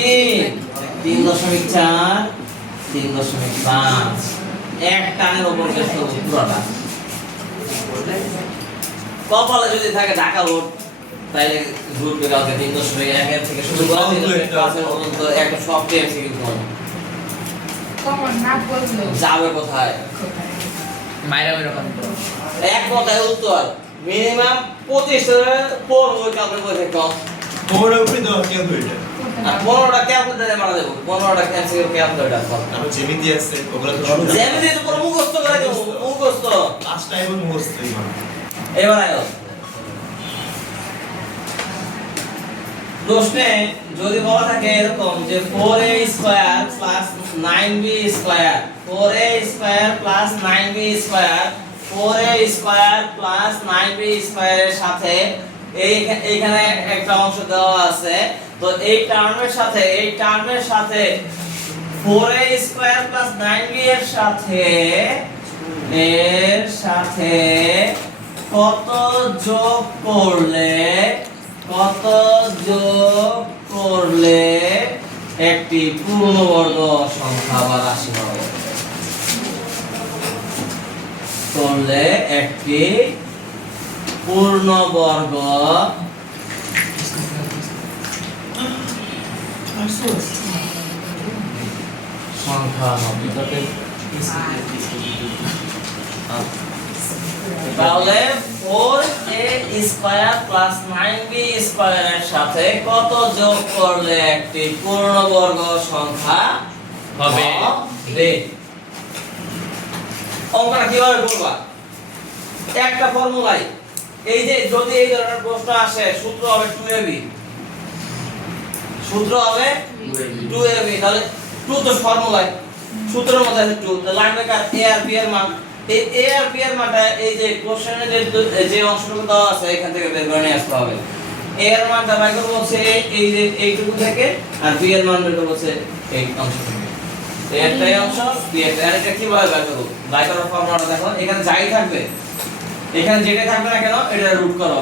কি 3.4 3.5 এক টানের উপর চেষ্টা করছি পুরোটা। কপালে যদি থাকে ঢাকা রোড তাইলে ঘুরবে কাউকে 3.1 এর থেকে শুরু করে 3.5 পর্যন্ত একটা সব টিএমসি কিন্তু কমন না বললো যাবে কোথায় মাইরা এরকম তো এক কথায় উত্তর মিনিমাম 25 পড়বো কাউকে বসে কম কোমরের উপরে দাও কেন এটা আর 15টা ক্যালকুলেটরে মারা দেবো 15টা ক্যান্সেল ক্যালকুলেটর আমি জ্যামিতি আছে ওগুলা তো জ্যামিতি তো পুরো মুখস্থ করে দেব মুখস্থ লাস্ট টাইম মুখস্থই মানে এবার আয়ো প্রশ্নে যদি বলা থাকে এরকম যে 4a square plus 9b square 4a square plus 9b square 4a square plus 9b স্কয়ারের সাথে এইখানে একটা অংশ দেওয়া আছে তো এই টার্মের সাথে 4a স্কয়ার প্লাস 9b এর সাথে কত যোগ করলে একটি পূর্ণবর্গ সংখ্যা বা রাশি হবে করলে একটি পূর্ণবর্গ সংখ্যা হবে তাহলে 4a স্কয়ার প্লাস 9b স্কয়ারের সাথে কত যোগ করলে একটি পূর্ণবর্গ সংখ্যা হবে অঙ্কটা কিভাবে করবা একটা ফর্মুলাই এই যে যদি এই ধরনের প্রশ্ন আসে সূত্র হবে 2ab তাহলে 2 তো ফর্মুলাই সূত্রের মধ্যে আছে 2 তাহলে লাগবে কার a আর b এর মান এই a আর b এর মানটা এই যে কোশ্চেনে যে অংশটুকু দেওয়া আছে এখান থেকে বের করে নিয়ে আসতে হবে a এর মানটা বাই করব হচ্ছে এই যে এইটুকু থেকে আর b এর মান বের করব হচ্ছে এই অংশ থেকে a এর অংশ b এর এটা কিভাবে বাই করব বাই করার ফর্মুলাটা দেখো এখানে যাই থাকবে এখানে যেটা থাকবে না কেন এটা রুট করো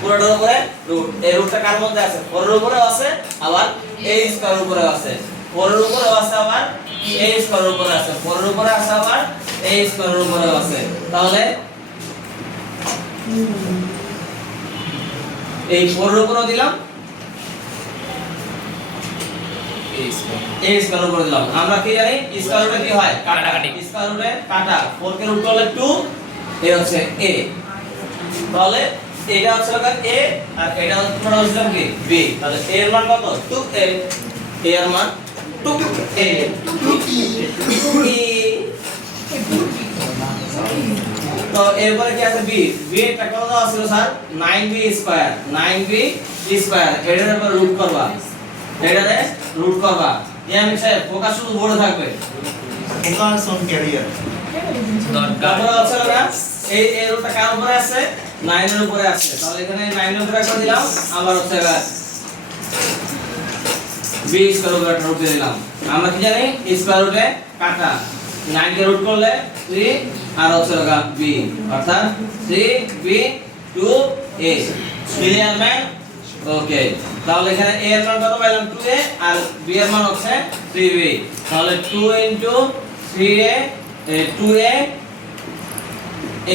পুরোটার উপর রুট এই রুটটা কার মধ্যে আছে 4 এর উপরে আছে আবার a স্কয়ার উপরে আছে 4 এর উপরে আছে আবার a স্কয়ার উপরে আছে 4 এর উপরে আছে আবার a স্কয়ার উপরে আছে তাহলে এই 4 এর উপরে দিলাম a স্কয়ার উপরে দিলাম আমরা কি জানি স্কয়ার রুটে কি হয় কাটাকাটি স্কয়ার রুটে কাটা 4 কে রুট করলে 2 এই হচ্ছে a তাহলে এটা হচ্ছে a আর এটা হচ্ছে কি b তাহলে a এর মান কত 2a এর মান 2a তো এরপরে কি আছে b এটা কত দেওয়া ছিল স্যার 9b স্কয়ার এটার উপর রুট করবা আমি চাই ফোকাস শুধু বোর্ডে থাকবে ফোকাস অন ক্যারিয়ার তারপরে হচ্ছে না এই রুটটা কার উপরে আছে 9 এর উপরে আছে তাহলে এখানে 9 এর উপরে করে দিলাম আবার হচ্ছে b স্কয়ার উপরে রুট দিয়ে দিলাম আমরা কি জানি স্কয়ার রুটে কাটা 9 কে রুট করলে 3 আর হচ্ছে b অর্থাৎ 3b 2a clear man okay তাহলে এখানে a এর মান কত পাইলাম 2a আর b এর মান হচ্ছে 3b তাহলে 2 into 3a 2a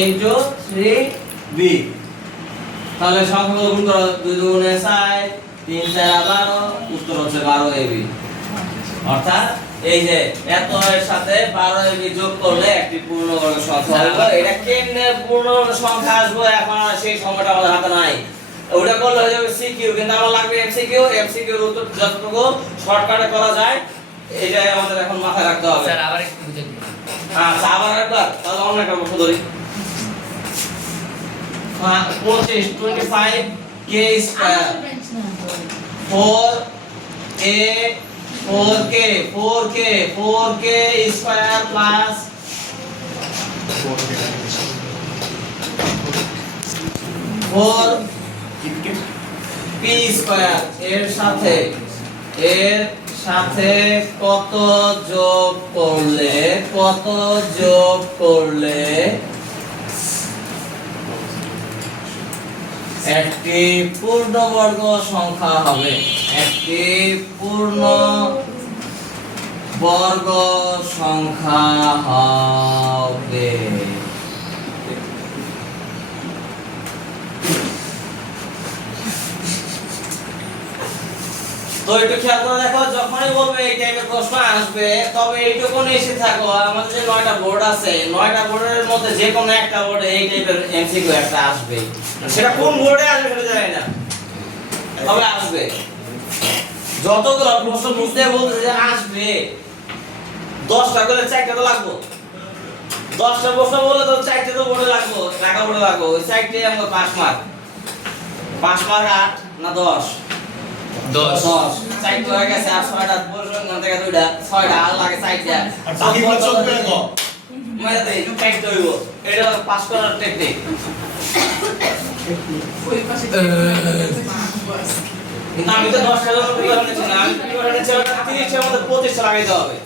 into 3b তাহলে সংখ্যাগুলো গুণ করো 2 দুগুণে 4 3 4 12 উত্তর হচ্ছে 12ab অর্থাৎ এই যে এত এর সাথে 12ab যোগ করলে একটি পূর্ণবর্গ সংখ্যা হবে এটা কেমনে পূর্ণবর্গ সংখ্যা আসবে এখন আর সেই সংখ্যাটা আমাদের হাতে নাই ওটা করলে হয়ে যাবে সিকিউ কিন্তু আমার লাগবে এমসিকিউ এর উত্তর যতটুকু শর্টকাটে করা যায় এটাই আমাদের এখন মাথায় রাখতে হবে স্যার আবার একটু বুঝে দিন আচ্ছা আবার একবার তাহলে অন্য একটা প্রশ্ন ধরি 25 k square 4k square plus 4p square এর সাথে কত যোগ করলে একটি পূর্ণবর্গ সংখ্যা হবে, একটি পূর্ণ বর্গ সংখ্যা হবে। তো একটু খেয়াল করে দেখো, যখনই বলবে এই টাইপের প্রশ্ন আসবে তবে এইটুকু এসে থাকো, আমাদের যে 9টা বোর্ড আছে 9টা বোর্ডের মধ্যে যে কোনো একটা বোর্ডে এই টাইপের এমসিকিউ একটা আসবে, সেটা কোন বোর্ডে আসবে সেটা জানি না, তবে আসবে। যতগুলো প্রশ্ন বুঝতে বলতে যে আসবে 10টা করে 4টা তো লাগবে, 10টা প্রশ্ন বলে তো 4টে তো বোর্ডে লাগবে, টাকা বোর্ডে লাগবে, ওই 4টে আমাকে 5 মার্ক, 5 মার্ক 8 না 10, 10 4টা হয়ে গেছে, আর 6টা প্রশ্ন থেকে 2টা, 6টা আর লাগে 4টা, আর বাকিগুলো চোখ করে কম। মানে তো একটু টেক্সট হইব, এটা হলো পাস করার টেকনিক। ওই পাশে কিন্তু আমি তো 10টা জন্য প্রিপারেশন নিচ্ছি না, আমি প্রিপারেশন নিচ্ছি 30টার মধ্যে 25টা লাগাইতে হবে।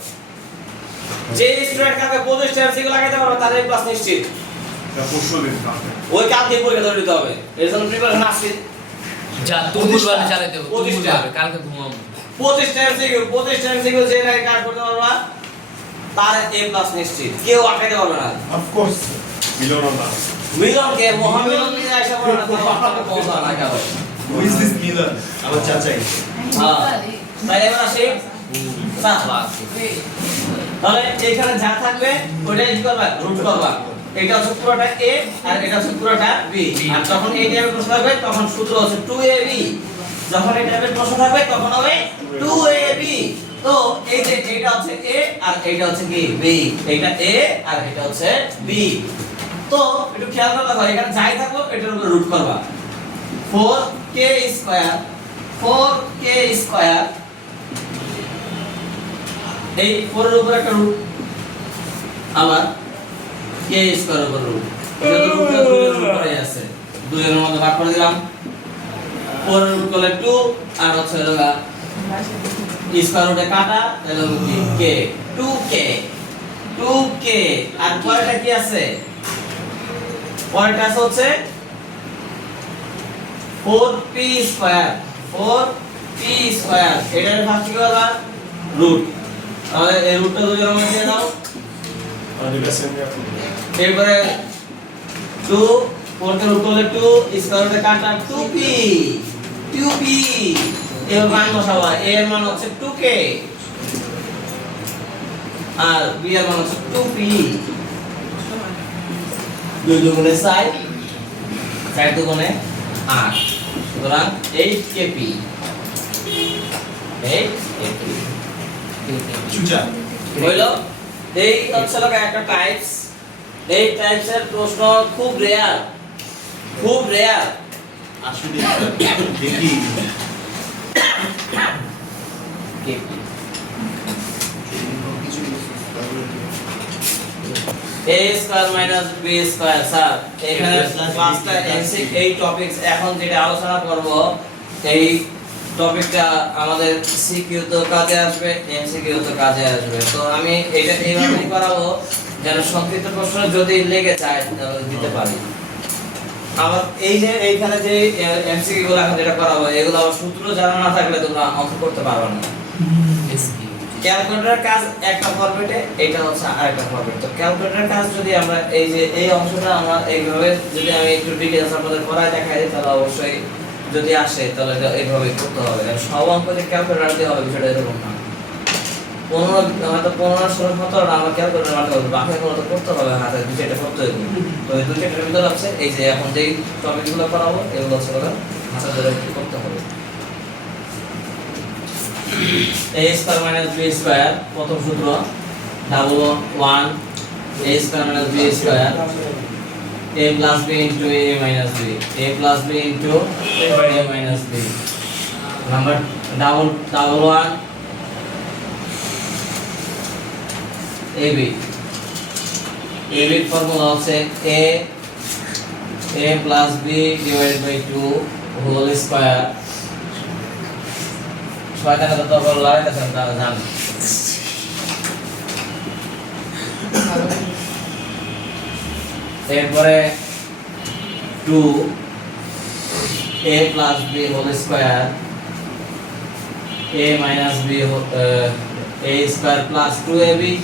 যে স্টুডেন্ট কাকে 25টা এমসিকিউ লাগাইতে পারবে তার এই ক্লাস নিশ্চিত, ওই কাল দিয়ে পরীক্ষা ধরে দিতে হবে, এর জন্য প্রিপারেশন আছে। যা তুমুল ভাবে চালাতে হবে, তুমুল 25টা। ভাবে কালকে ঘুমাবো। 25টা এমসিকিউ যে নাকি কাজ করতে পারবা তার এ প্লাস নিশ্চিত, কেউ আটকাতে পারবে না। Of course. মিলনকে মহামিলন নিয়ে আসা বলে না, তাও আপনাকে পৌঁছা না কেন? Who is this Milan? আমার চাচাই। তাই এবার আসি, না তাহলে এখানে যা থাকবে ওইটা কি করবা, রুট করবা। এটা হচ্ছে পুরোটা a আর এটা হচ্ছে পুরোটা b, আর যখন এই টাইপের প্রশ্ন হবে তখন সূত্র হচ্ছে 2ab, যখন এই টাইপের প্রশ্ন থাকবে তখন হবে 2ab। তো এই যে এটা হচ্ছে a আর এটা হচ্ছে কি b, এটা a আর এটা হচ্ছে b। তো একটু খেয়াল করে দেখো, এখানে যাই থাকবে এটার উপরে রুট করবা, 4k স্কয়ার, 4k স্কয়ার, এই 4 এর উপরে একটা রুট, আবার k স্কয়ার উপর রুট, এটা তো রুটটা 2 এর উপরে আছে, 2 এর মধ্যে ভাগ করে দিলাম, 4 এর রুট করলে 2 আর হচ্ছে লগা স্কয়ার রুটে কাটা, তাহলে হবে কি k, 2k, আর পরেরটা কি আছে, পরেরটা আছে হচ্ছে 4p স্কয়ার, 4p স্কয়ার, এটার ফার্স্ট কি করবা রুট, তাহলে এই রুটটা দুজনের মধ্যে দিয়ে দাও, এরপরে 2 4 কে রুট করলে 2 স্কয়ার রুটে কাটা 2p, এর মান বসাবা, a এর মান হচ্ছে 2k আর b এর মান হচ্ছে 2p, 2 দুগুণে 4, 4 দুগুণে 8, সুতরাং 8kp, 8kp চুচা। হইলো। এই হচ্ছে লোক একটা টাইপস, এই টাইপসের প্রশ্ন খুব রেয়ার, খুব রেয়ার। আসলে দেখি a square minus b square, sir এখানে ক্লাসটা এমসিক এই টপিকস এখন যেটা আলোচনা করব এই টপিকটা আমাদের সিকিউ তো কাজে আসবে, এমসিকিউ তো কাজে আসবে। তো আমি এটা এইভাবেই করাবো যেন সংক্ষিপ্ত প্রশ্ন যদি লেগে যায় তাহলে দিতে পারি। আবার এই যে এইখানে যে এমসিকিউ গুলো এখন যেটা করাবো এগুলো আবার সূত্র জানা না থাকলে তোমরা অঙ্ক করতে পারবে না। ক্যালকুলেটরের কাজ একটা ফরম্যাটে, এটা হচ্ছে আরেকটা ফরম্যাট। তো ক্যালকুলেটরের কাজ যদি আমরা এই যে এই অংশটা আমরা এইভাবে যদি আমি একটু ডিটেইলস আপনাদের পড়ায় দেখাই দিই তাহলে অবশ্যই যদি আসে তাহলে এটা এইভাবে করতে হবে। সব অঙ্ক যে ক্যালকুলেটর দিতে হবে বিষয়টা এরকম না। 15 হয়তো 15-16 আমরা ক্যালকুলেটর মারতে হবে, বাকিগুলো তো করতে হবে হাতে, দুই চারটা করতে হবে। তো এই দুই চারটার ভিতরে আছে এই যে এখন যেই টপিকগুলো করাবো এগুলো হচ্ছে হাতে ধরে করতে হবে। a square minus b square, প্রথম সূত্র double 1 a square minus b square, a plus b into a minus b, a plus b into a minus b, number double 1 ab, ab এর ফর্মুলা হচ্ছে a plus b divided by 2 whole square. শয়তানে তো তখন লাগাইতেছেন তারা জানে। এরপরে 2 a plus b whole square a minus b a square plus 2ab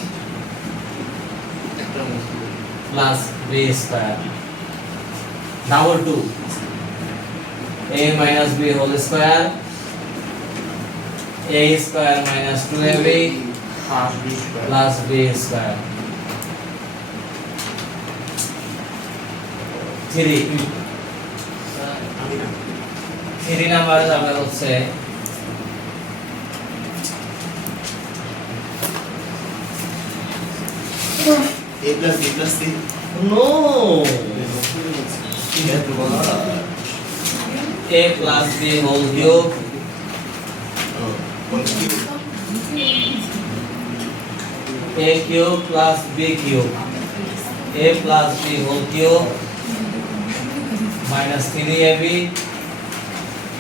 plus b square double 2 a minus b whole square a square minus 2ab plus b square 3 number যাবে হচ্ছে A plus B plus C. no Yeah, to one. a plus b whole cube Oh, one cube. a cube plus b cube a plus b whole cube minus 3ab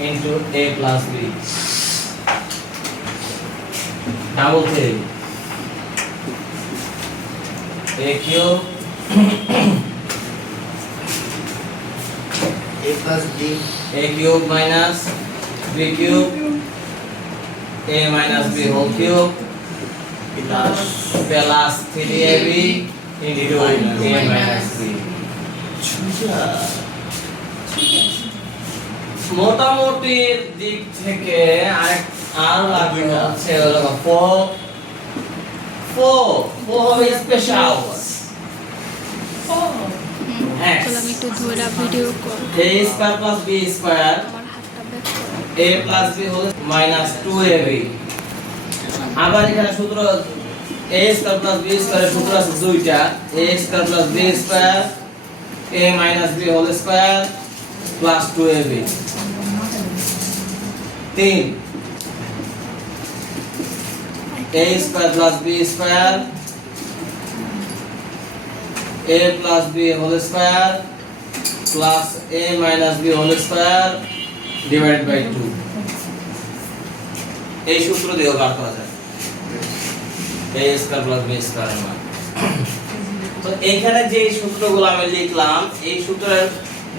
into a plus b double 3 a cube A plus B. a cube minus b cube a minus b whole cube plus 3ab into a minus b মোটামুটি দিক থেকে আর লাগবে হচ্ছে হলো 4 হবে special x চলো আমি একটু ধরে video call a square plus b square আমার হাতটা ব্যাক করো a plus b whole minus 2ab আবার এখানে সূত্র a square plus b square এর সূত্র আছে দুইটা a square plus b square a minus b whole square plus 2ab 3 a square plus b square a plus b whole square plus a minus b whole square divided by 2 এই সূত্র দিয়েও বার করা যায় a square plus b square এর মান তো এইখানে যে সূত্রগুলো আমি লিখলাম এই সূত্রের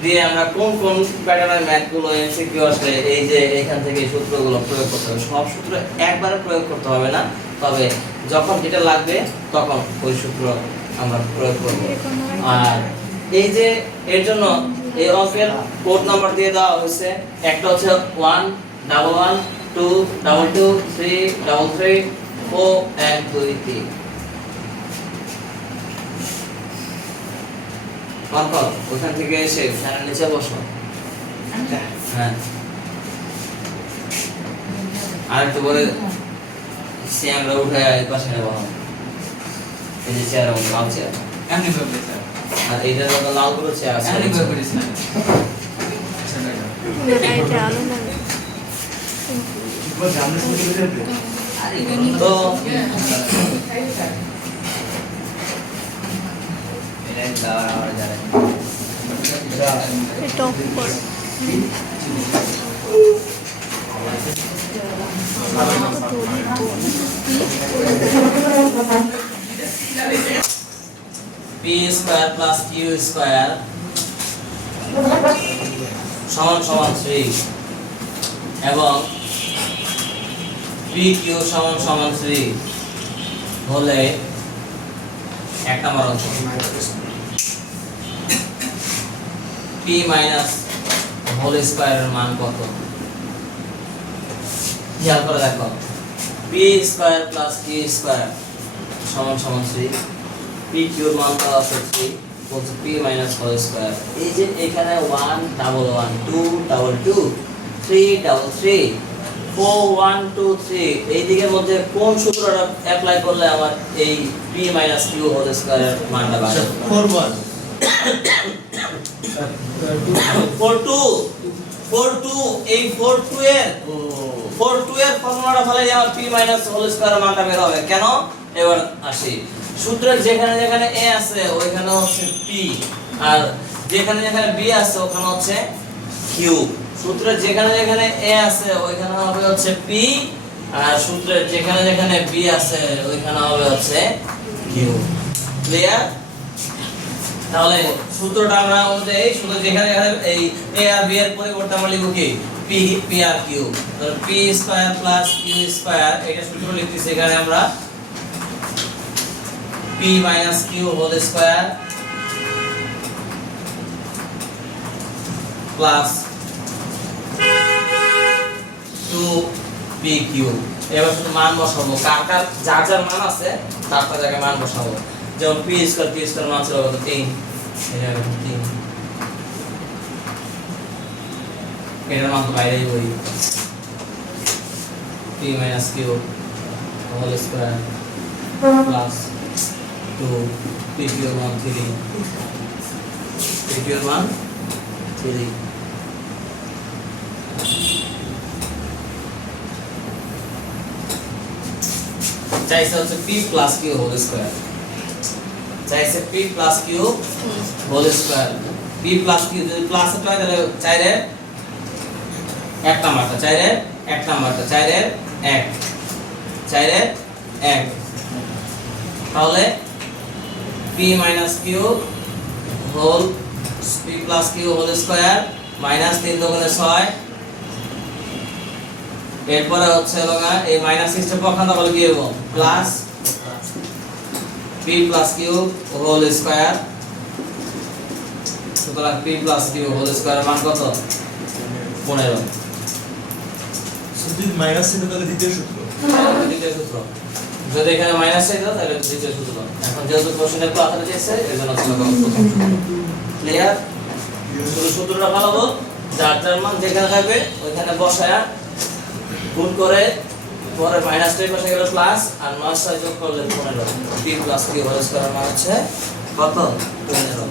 দিয়ে আমরা কোন কোন প্যাটার্নের ম্যাথগুলো এমসিকিউ আসলে এই যে এখান থেকে এই সূত্রগুলো প্রয়োগ করতে হবে সব সূত্র একবারে প্রয়োগ করতে হবে না তবে যখন যেটা লাগবে তখন ওই সূত্র আমরা প্রয়োগ করব আর এই যে এর জন্য এই অঙ্কের কোড নাম্বার দিয়ে দেওয়া হয়েছে একটা হচ্ছে 1 11 2 22 3 33 4 1 2 3 মারকো ওখান থেকে এসে ফ্যানের নিচে বসো হ্যাঁ আর একটু বলে সে আমরা উঠে এই পাশে নেব এই যে চেয়ার আমাদের লাল চেয়ার এমনি ভাবে স্যার আর এইটার মধ্যে লাল করে চেয়ার আছে এমনি ভাবে করিস না লাইটে আলো লাগে তো এটা অফ করো p square plus q square সমান সমান 3 এবং pq সমান সমান 3 হলে এক নম্বর অংশ p মাইনাস হোল স্কয়ারের মান কত খেয়াল করে দেখো p square plus q square সমান সমান 3 pq এর মান দেওয়া আছে 3 বলছে p মাইনাস হোল স্কয়ার এই যে এখানে 1 ডাবল 1 2 ডাবল 2 3 ডাবল 3 4 1 2 3 এই দিকের মধ্যে কোন সূত্রটা অ্যাপ্লাই করলে আমার এই p মাইনাস q হোল স্কয়ারের মানটা পাবো 42 এই 42 এর 42 এর ফর্মুলাটা ফেলে আমার p মাইনাস হোল স্কয়ারের মানটা বের হবে কেন এবার আসি সূত্রের যেখানে যেখানে a আছে ওইখানে হচ্ছে p আর যেখানে যেখানে b আছে ওখানে হচ্ছে q সূত্রের যেখানে যেখানে a আছে ওইখানে হবে হচ্ছে p আর সূত্রের যেখানে যেখানে b আছে ওইখানে হবে হচ্ছে q ক্লিয়ার তাহলে সূত্রটা আমরা অনুযায়ী শুধু যেখানে এখানে এই a আর b এর পরিবর্তে আমরা লিখব কি p আর q, তাহলে p square plus q square এটা সূত্র লিখতেছি এখানে আমরা p minus q whole square plus 2pq। এবার শুধু মান বসাবো, কার কার যার যার মান আছে তার তার জায়গায় মান বসাবো। যেমন p স্কয়ার মান ছিল কত 3, এটা এখন 3, এর মান তো বাইরেই বই p minus q whole square plus 2pq এর মান 3, pq এর মান 3। চাইছে হচ্ছে p plus q whole square, চাইছে p plus q whole square. p plus q যদি প্লাস হয় তাহলে 4 এর 1 নাম্বারটা, 4 এর 1 নাম্বারটা, 4 এর 1, 4 এর 1, তাহলে p minus q whole p plus q whole square minus 3 দুগুণে 6, এরপরে হচ্ছে লগা এই মাইনাস সিস্টেম পক্ষান্তর বলে কি হবে plus p plus q whole square. সুতরাং p প্লাস q হোল স্কয়ারের মান কত 15। যদি মাইনাস ছিল তাহলে দ্বিতীয় সূত্র। দ্বিতীয় সূত্র, যদি এখানে মাইনাস ছিল তাহলে দ্বিতীয় সূত্র। এখন যেহেতু কোশ্চেনে একটু আকারে দিয়েছে এজন্য ছিল প্রথম সূত্র। ক্লিয়ার? শুধু সূত্রটা ভালো বল, যার যার মান যেখানে থাকবে ওইখানে বসায়া গুণ করে পরে মাইনাস 2 পাশে গেলে প্লাস আর 9 6 যোগ করলে 15। p plus q whole square মান হচ্ছে কত 15।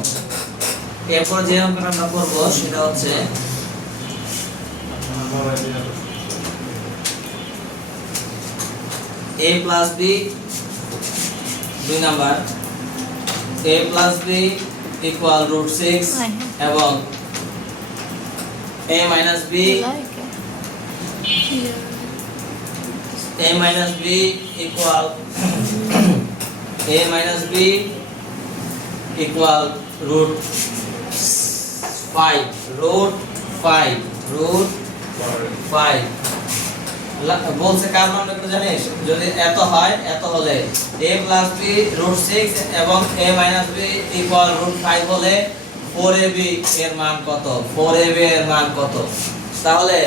এরপর যে অঙ্কটা আমরা করব সেটা হচ্ছে a plus b 2 number, a plus b equal √6 এবং a minus b a minus b equal a minus b equal root 5 বলছে কার মান বের করে জানিস? যদি এত হয় এত হলে a plus b √6 এবং a minus b equal √5 হলে 4ab এর মান কত? 4ab এর মান কত? তাহলে